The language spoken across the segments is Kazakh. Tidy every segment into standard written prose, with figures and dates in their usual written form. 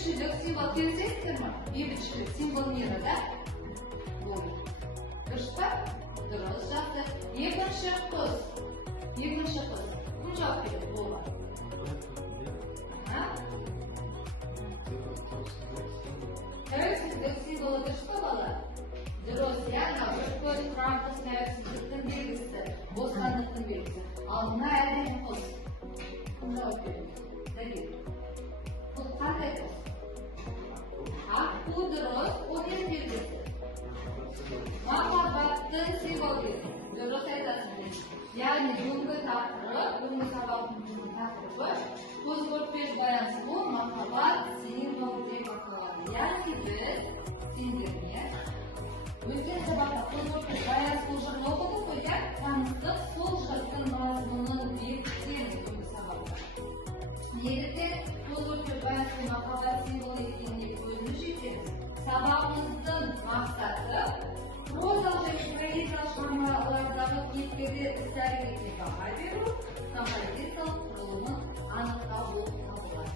бейбітшілік символ келсеңіздер ме? Бейбітшілік символ нені да? Бұл. Дұрыс па? Дұрыс, жақсы. Екінші қыз. Кім жауап береді болға? Тәуелсіздік символы дұрыс па бала? Дұрыс, яғни бір көз тұрақты тәуелсіздіктің белгісі, бостандықтың белгісі. Ал мына әдемі қыз. Кім жауап береді? Дәлел. Бұл қандай қыз? Аққу дұрыс, ол не белгісі? Махаббаттың символы. Дұрыс айтасың. Яғни бүгінгі сабақтың тақырыбы көз-көрпеш баян сұлу махаббат символы деп аталады. Яғни біз сендерге өткен сабақта көз-көрпеш баян сұлу жырын оқыдық қой, таныстық сол жырдың мазмұнын бекітеміз бүгінгі сабақта. Неліктен көз-көрпеш баян сұлу махаббат символы екеніне көзіміз жетеміз. Сабағымыздың мақсаты прозалық және поэзиялық шығармалардағы кейіпкерлер іс-әрекетіне баға беру, композициялық құрылымын анықтау болып табылады.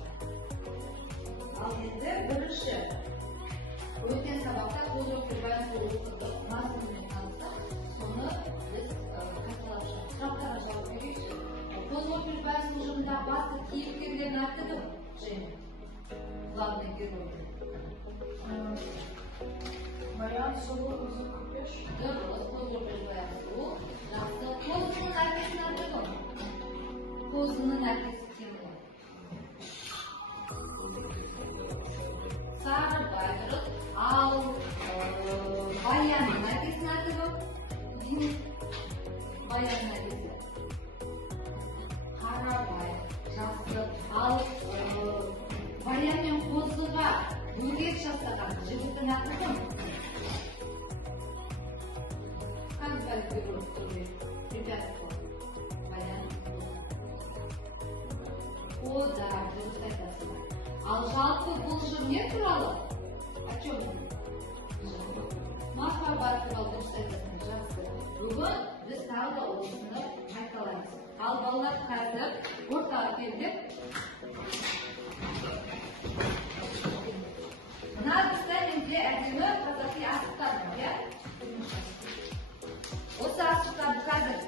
Ал енді бірінші өткен сабақта көз-көрпеш баян сұлу оқыдық, мазмұнымен таныстық, соны біз қайталап сұрақтарға жауап берейікші. Көз-көрпеш баян сұлу жырындағы басты кейіпкерлердің аты кім? Және главный герой. Баян сұлу өзі көрпеш. Дұрыс, көз-көрпеш баян сұлу. Жақсы. Қозының әкесінің аты кім? Қозының әкесі кім? Сарыбай, дұрыс. Ал баянның әкесінің аты кім? Баянның әкесі. Қарабай. Жақсы. Ал баян мен қозыға бөгет жасаған жігіттің аты кім? Как звали героя, который препятствовал баян? О, да, дұрыс айтасың. Ал жалпы бұл жыр не туралы? О чем? Махаббат туралы дұрыс айтасың. Жақсы. Бүгін біз тағы да осыны қайталаймыз. Ал балалар қазір ортаға келдік. Мына бізде менде әдемі қазақи асықтар бар, иә? Осы асықтарды қазір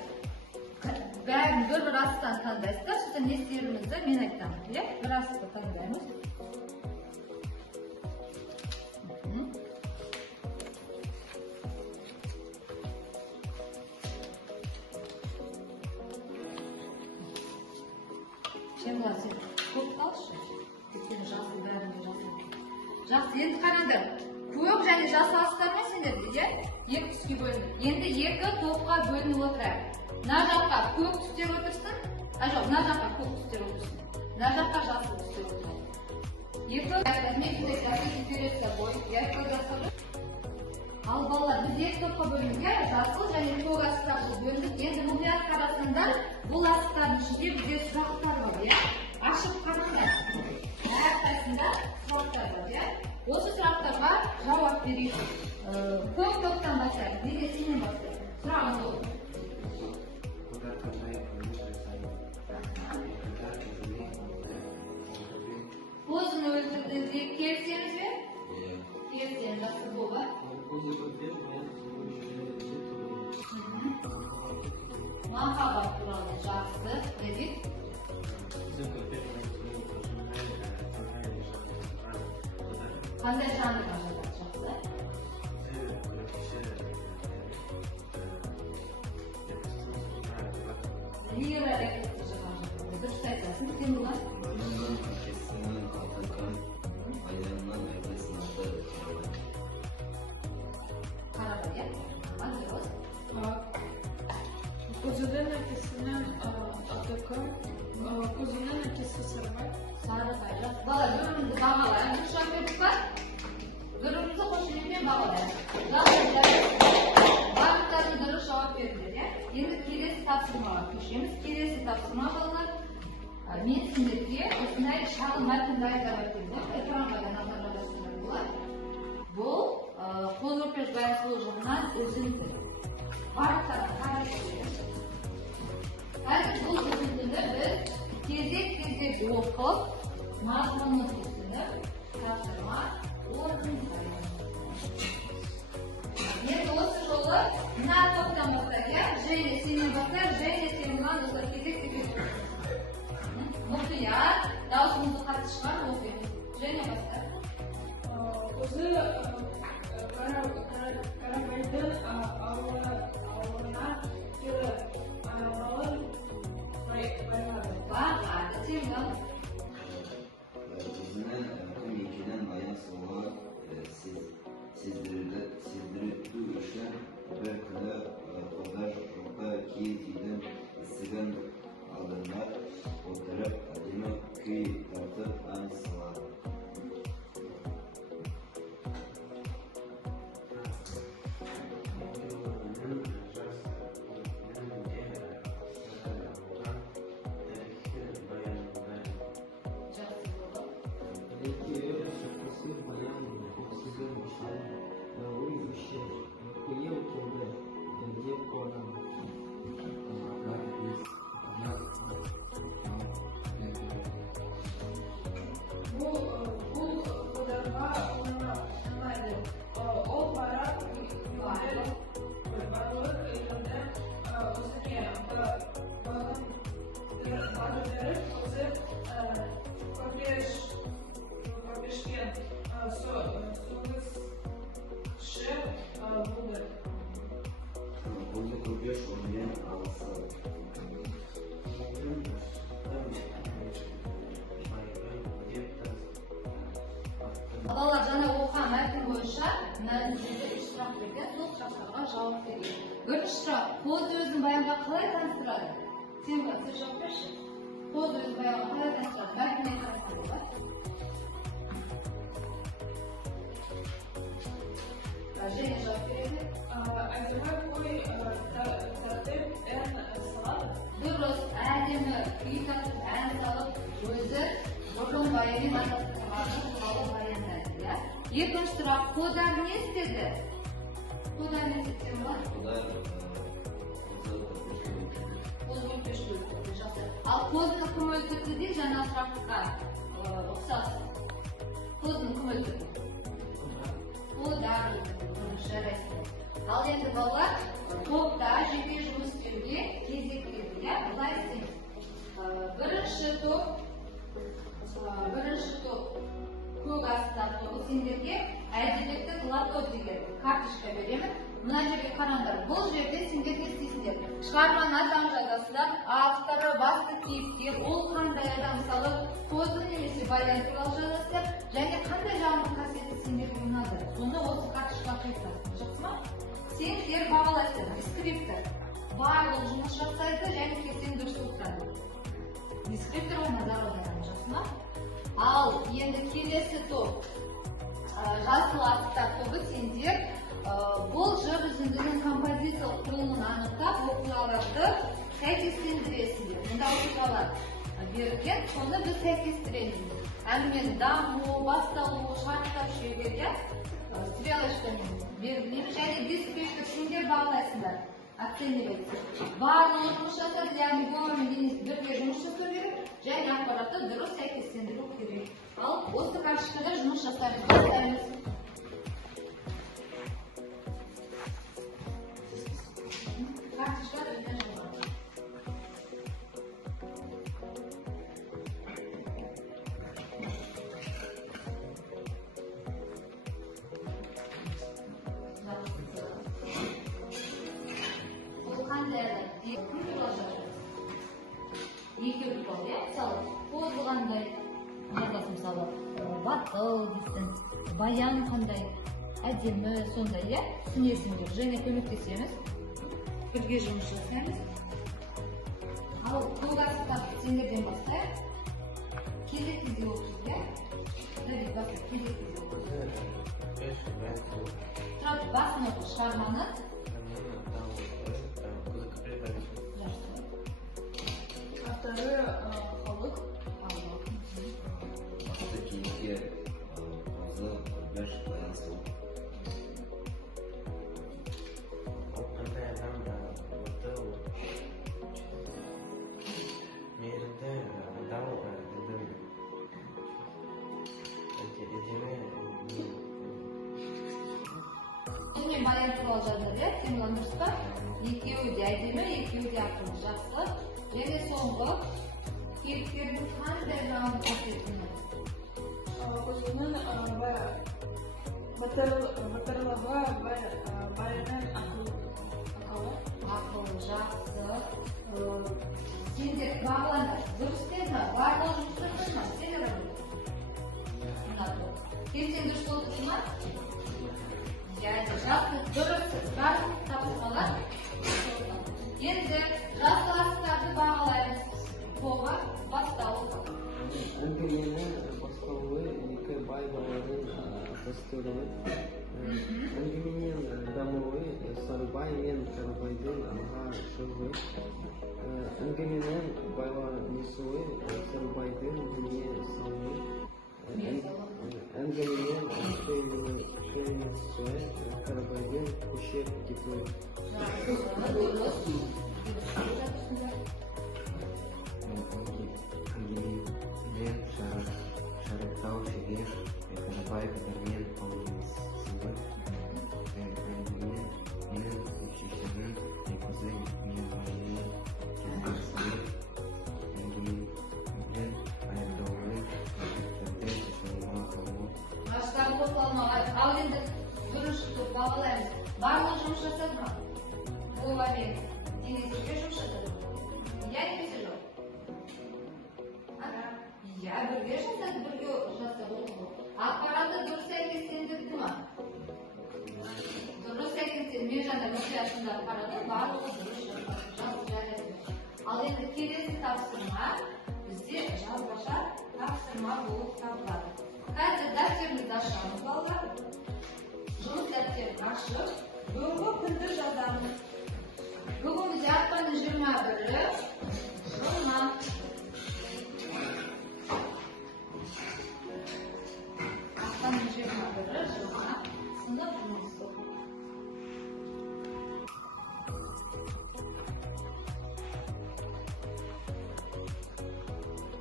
бәрін бір асықтан таңдайсыздар. Сосын не істерімізді мен айтамын, иә? Бір асықты таңдаймыз. Шемла, сен көп қалшы. Сен жасы бәрінде жасы. Жақсы, енді қараңдар. Көк және жасыл асықтар ма сендерде, иә? Екі түске бөлініп. Енді екі топқа бөлініп отырайық. Мына жаққа көк түстер отырсын. Жоқ, мына жаққа көк түстер отырсын. Мына жаққа жасыл түстер отырсын. Екі мен бізде жасыл перед собой. Ал балалар, біз екі топқа бөлініп, жасыл және көк асықтарды бөлініп. Енді мұқият қарасаңдар, бұл асықтардың ішінде бізде сұрақтар бар, иә? Ашып қараңдар. Әрқайсында сұрақтар бар, иә? Осы сұрақтарға жауап берейік. Көк топтан бастайық. Неге сенен бастайық? Сұрағын бол. Қозыны өлтірді. Келсеңіз бе? Келсең, жақсы болға. Махаббат туралы жақсы. Дедік. Қандай жанрға жатады, жақсы? Лира эпосқа жатады. Дұрыс айтасың, сен болған? Баянның әкесінің аты кім? Баянның әкесінің аты Қарабай, иә? Дұрыс. Көзінің әкесінің аты кім? Көзінің әкесі Сарыбай. Сарыбай, жақсы. Бала, бірімізді бағалайық. Дұрыс жауап бердік па? Бірімізді қошеметпен бағалайық. Барлықтарың дұрыс жауап бердіңдер, иә? Енді келесі тапсырмаға көшеміз. Келесі тапсырма балалар. Мен сендерге осындай шағын мәтінді айтып өтемін. Экранға да назарларыңыздар болады. Бұл көз-көрпеш баян сұлу жырынан үзінді. Барлықтарың қарайсыздар. Қазір бұл үзіндіні біз кезек-кезек оқып, мазмұнын түсініп, тапсырма орындаймын. Енді осы жолы мына топтан бастайық, иә? Және сенен бастайық, және сен маған осылай кезек мұқият, даусыңызды қатты шығар, оқимыз. Және бастайық. Өзі қарабайдың ауылына келіп малын байлады. Бағады, сенің. Өзінің кім екенін баян сұлуға сездірту үшін бір күні қолдар жолда киіз үйдің есігін алдына отырып әдемі күй тартып ән салады. Бұл қодарға ұнайды. Ол барлық елінде өзіне бағындырып, өзі көпешкен соғысшы болды. Өзі көпеш онымен алысады. Балалар жаңа оқыған мәтін бойынша мәлімдеуде 3 сұрақ берген, сол сұрақтарға жауап берейік. Бірінші сұрақ, қоз өзін баянға қалай таныстырады? Сен жауап берші. Қоз өзін баянға қалай таныстырады? Мәтінмен қарастырады. Және жауап береді. Әдемі қой тартып ән салады. Дұрыс, әдемі күй тартып ән салып, өзі бұрын баянмен атастырғаны туралы баяндайды, иә? Екінші сұрақ, қодар не істеді? Қодар не істеді ма? Қоз өтпешті өтті, жақсы. Ал қозды кім өлтірді дейді, жаңа сұраққа ұқсас. Қоздың кім өлтірді? Қодар өлтірді, жарайсың. Ал енді балалар, топта жеке жұмыс істеуге кезек келді, иә? Былай істейміз. Бірінші топ көк астар тобы сендерге әдебиеттік лото деген карточка беремін. Мына жерге қараңдар. Бұл жерде сендер не істейсіңдер? Шығарманы атауын жазасыздар, авторы, басты кейіпкер, ол қандай адам, мысалы, қозы немесе баян туралы жазасыздар, және қандай жағымды қасиеті сендерге ұнады. Соны осы карточкаға қойсаңдар. Жақсы ма? Сендер бағалайсыздар, дескриптор. Барлық жұмыс жасайды, және кесең дұрыс оқытады. Дескрипторға назар аударады, жақсы ма? Ал енді келесі топ, жасыл аттар тобы сендер бұл жыр үзіндінің композициялық құрылымын анықтап, оқиғаларды сәйкестендіресіңдер. Мұнда оқиғалар берілген, соны біз сәйкестіреміз. Әңгіменің дамуы, басталуы, шарттар жүйелерге стрелочкамен белгілейміз, және дискриптор сендер бағалайсыңдар. Оценивается. Барлығы жұмыс жасады, яғни болармен бірге жұмыс жасау керек, және ақпаратты дұрыс сәйкестендіру керек. Ал осы карточкада жұмыс жасаймыз, бастаймыз. Карточка өткен жоғары. Екеу туралы, иә? Мысалы, қозы қандай жазасың, мысалы, батыл дейсің, баян қандай, әдемі, сондай, иә? Түсінесіңдер, және көмектесеміз. Бірге жұмыс жасаймыз. Ал көк астар сендерден бастайық. Кезек оқиды, иә? Давид, бастайық, кезек оқиды. Тұрап, басын оқы, шығарманы. Авторы халық. Басты кейіпкер қозы көпеш баян сұлу. Мейірімді адал ділді. Әдемі маленький суал жазады, иә, Темірлан дұрыс па? Екеуі де әдемі, екеуі де ақылды, жақсы. Және соңғы кейіпкердің қандай жағын көрсететіні? Өзінің батырлығы байының Ақылы, жақсы. Сендер бағылаңдар, дұрыс деді, барлығы жұмыстырдың ма? Сендер сен дұрыс отырсың ма? Жақсы, дұрыс, барлық тапсырмалар. Енді жас класстарды бағалаймыз. Тоға бастауы. Әңгіменің бастауы екі бай баланың дәстүрі. Әңгіменің дамуы Сарыбай мен Қарабайдың алға шығуы. Әңгіменің байланысуы Сарыбайдың дүние салуы. Әңгіменің шөлінісуі Қарабайдың көшіп кетуі. Әңгіменің шарықтау жігер Қарабай кітармен алынысуы. Әңгіменің шешімінің негізі мен байының кездесуі. Әңгіменің аяқтауының мектептерде шешіміне қалуы. Ғаштағы қосылмаған, ал енді дұрыс бағалаймыз. Барлық жұмыс жасады ма? Олармен кеңесуге жұмыс жасады ма? Я немесе жоқ? Я бірге жасады, бірге жасады. Ақпаратты дұрыс сәйкестендірді ма? Дұрыс сәйкестендірді. Мен жаңа мұқиятында қарадым, барлығы дұрыс жасады. Ал енді келесі тапсырма бізде жазбаша тапсырма болып табылады. Қазір дәптерімізді ашамыз, балалар. Жұмыс дәптерін ашып, бүгінгі күнді жазамыз. Бүгін бізде ақпанның 21-і жұма. Ақпанның 21-і жұма. Сынып жұмысы.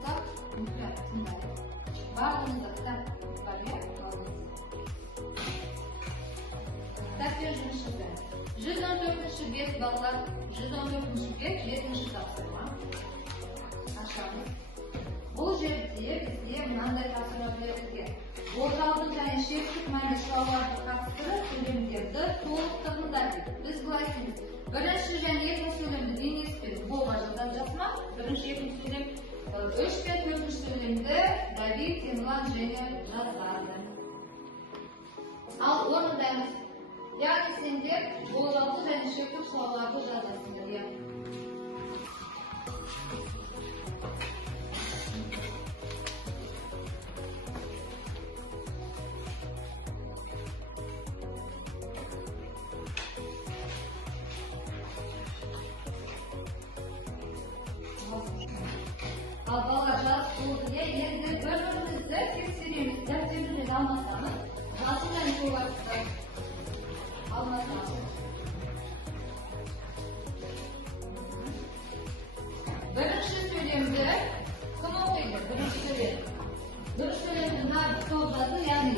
Так, мұқият тыңдайық. Барлығында кітап бар, иә? Дәптер жұмыс жасайық. 114-ші бет, балалар. 114-ші бет, 7-ші тапсырма. Ашамыз. Бұл жерде бізде мынандай тапсырма берілген. Болжалдың және шектік мәні сұрауларды қатыстырып, сөйлемдерді толықтырыңдар дейді. Біз былай істейміз. Бірінші және екінші сөйлемді Денис Вова жазма. Бірінші, екінші сөйлем, 3 пен 4-ші сөйлемді Давид, Темірлан және жазады. Ал орындаймыз. Яғни сендер болжалды және шектік сұрауларды жазасыңдар. Ал балалар жазып болды, енді бір-бірімізді тексереміз. Дәптерді алмасамыз, жазу және соларды алмасамыз. Бірінші сөйлемді кім оқиды? Бірінші сөйлем. Бірінші сөйлемді Давид тоғызады, яғни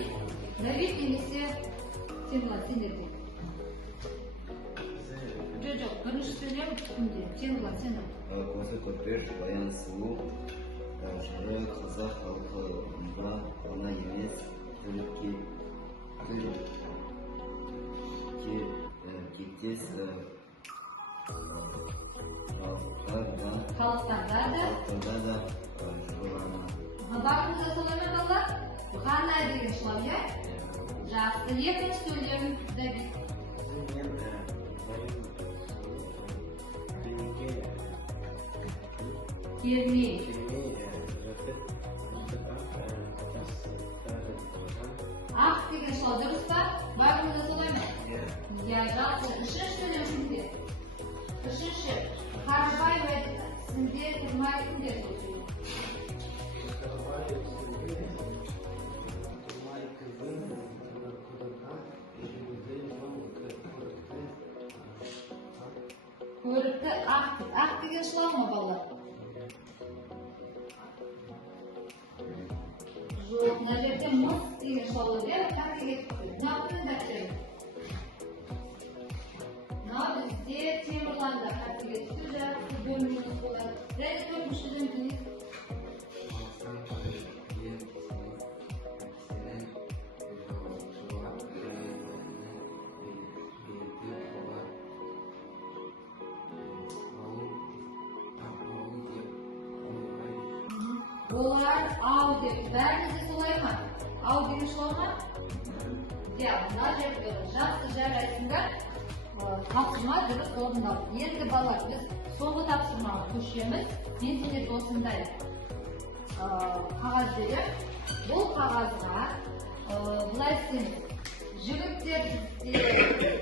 Давид немесе Темірлан, сендерде. Жоқ, бірінші сөйлем кімде? Темірлан, сендер. Көзі көрпеш, баян сұлу, жыры қазақ халқында ғана емес, кектес Халықтарда да жырлана. Бақымызда солай ма балалар? Ғана деген шылам, иә? Жақсы, екінші сөйлем Давид. Келмей. Ақ деген шылау дұрыс па? Бақымызда солай ма? Иә, жақсы. Үшінші сөйлем кімде? Үшінші, Қарабай уәдеті. Сінде тұрмай кімде сөйлем? Көрікті ақ деген шылау ма балалар? Жоқ, мына жерде мұз деген шылау деп, так деген не yaptın дәптері? олар ау деп бәрімізде солай ма? Ау деген солай ма? Иә, мына жерде жақсы жарайсыңдар. Тапсырма дұрыс орындалды. Енді балалар, біз соңғы тапсырмаға көшеміз. Мен сендерге осындай қағаз берем. Бұл қағазға былай істеңіз. Жігіттер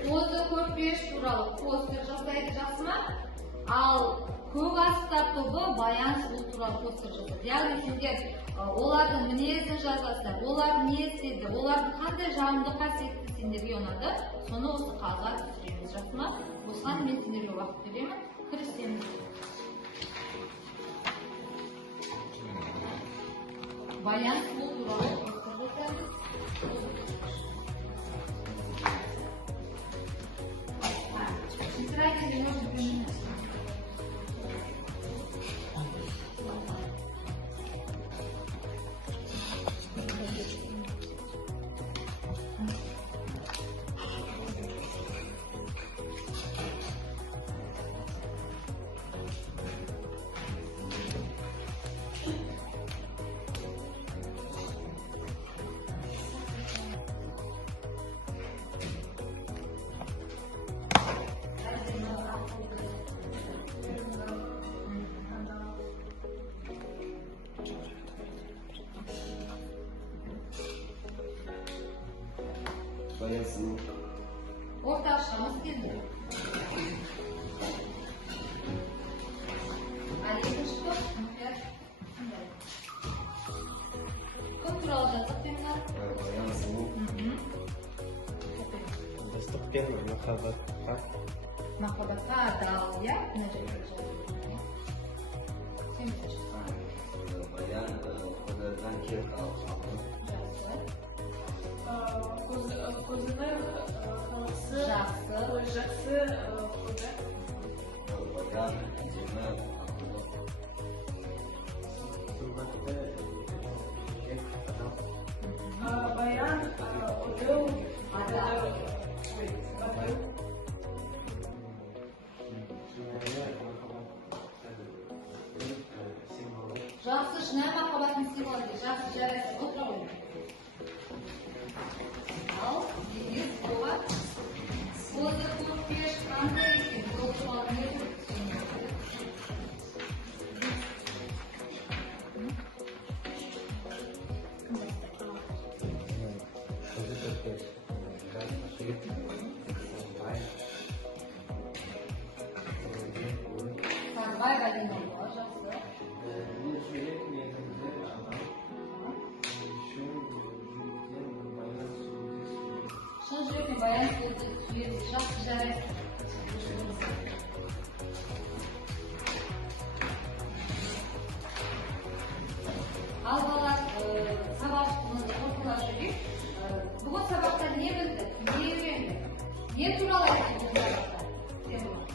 қозы көрпеш туралы постер жасайды, жақсы ма? Ал көк асықтар тобы баян сұлу туралы постер жасайды. Яғни сендер олардың мінезін жазасыздар, олар не істеді, олардың қандай жағымды қасиетті сендерге ұнады, соны осы қағазға түсіреміз, жақсы ма? Осыған мен сендерге уақыт беремін, кірісеміз. Баян сұлу туралы постер жасаймыз. Тетрадь или можно поменять? Баян сұлу. Орташамыз келді. Ал екінші топ, мұқият. Кім туралы жаздық демдер? Баян сұлу. Достық пен махаббатқа. Махаббатқа адал, иә? Мына жерге жаздық. Сен де шыққан. Баян қодардан кел қалып. Көзінің қаласы Жақсы. жақсы көзі. Баян әдемі ақылы. Сымбатты жек адам. Баян odil Адал. Шынайы махаббаттың символы. Жақсы, шынайы махаббаттың символы дейді. Жақсы, жарайсың. Отыра қойың. Ал, егер оған қозы көрпеш қандай екен, ол туралы не біліп Қозы көрпеш. Жас жігіт. Сарбай. Сарбай әдемі болады, жақсы. Бұл жүрек негізі адам. Шын жүректен баян сұлуды Шын жүректен баян сұлуды сүйеді, жақсы жарайсың. Ал балалар, сабағымызды қорытындылап жүрейік. Бүгін сабақта не білдік, не үйрендік, не туралы айттық бұл сабақта?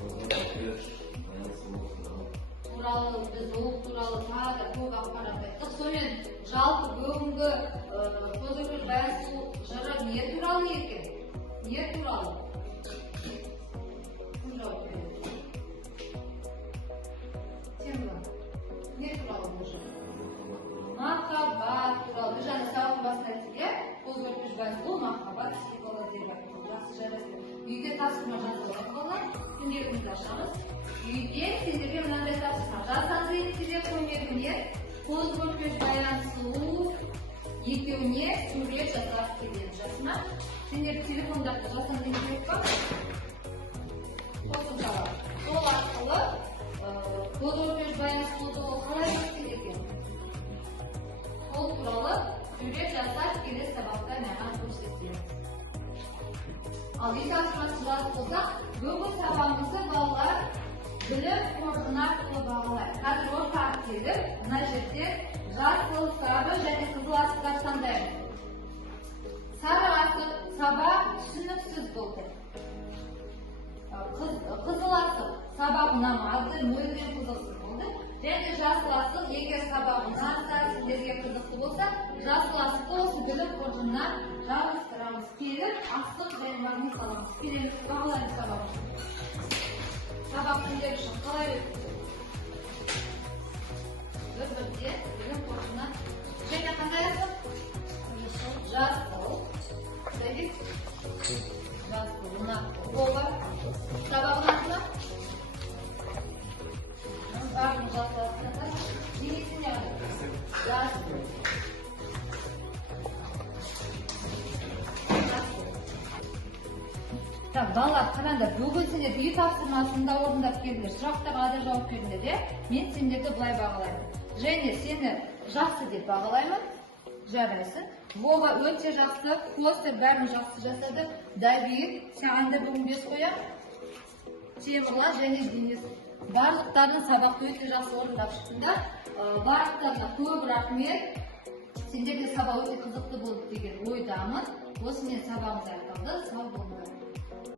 Қозы көрпеш, баян сұлу Туралы, біз ол туралы тағы да көп ақпарат айттық. Сонымен жалпы бүгінгі қозы көрпеш баян сұлу жыры не туралы екен? Не туралы? Кім жауап береді? Сен ба? Не туралы бұл жыр? Махаббат туралы. Біз жаңа сабақтың басында айттық, иә? Қозы көрпеш баян сұлу махаббат символы деп айттық. Жақсы жарайсың. Үйде тапсырма жазылған балалар. Күнделігімізді ашамыз. Үйде сендерге мынандай тапсырма. Жасанды телефон беріңдер. Қозы көрпеш баян сұлу екеуіне сурет жасап келеді. Жақсы ма? Сендер телефондарды жасанды керек па? Қосымшалар. Сол арқылы қозы көрпеш баян сұлуды ол қалай істейді екен? Ол туралы сурет жасап келесі сабақта маған көрсетеміз. Ал үй тапсырмасын жазып болсақ, бүгінгі сабағымызды балалар білім қоржыны арқылы бағалайды. Қазір ортаға келіп, мына жерде жасыл, сары және қызыл асықтар таңдаймыз. Сары асық сабақ түсініксіз болды. Қызыл асық сабақ ұнамады, мүлдем қызықсыз болды. Және жасыл асық, егер сабақ ұнаса, сіздерге қызықты болса, жасыл асықты осы білім қоржынына жабыстырамыз. Келіп, асық және магнит аламыз. Келеміз, бағалаймыз сабақ үшін. Сабақ күндер үшін қалай өтті? Бір-бірден білім қоржыны Жақсы. Так, балалар, қараңдар, бүгін сендер үй тапсырмасын да орындап келдіңдер, сұрақтарға да жауап бердіңдер, иә? Мен сендерді былай бағалаймын. Және сені жақсы деп бағалаймын, жарайсың. Вова өте жақсы, Костя бәрін жақсы жасады. Давид, саған да бүгін 5 қоям. Темірлан және Денис. Барлықтарының сабақты өте жақсы орындап шықтыңдар. Барлықтарына көп рахмет. Сендерге сабақ өте қызықты болды деген ойдамын. Осымен сабағымыз аяқталды. Сау болыңдар.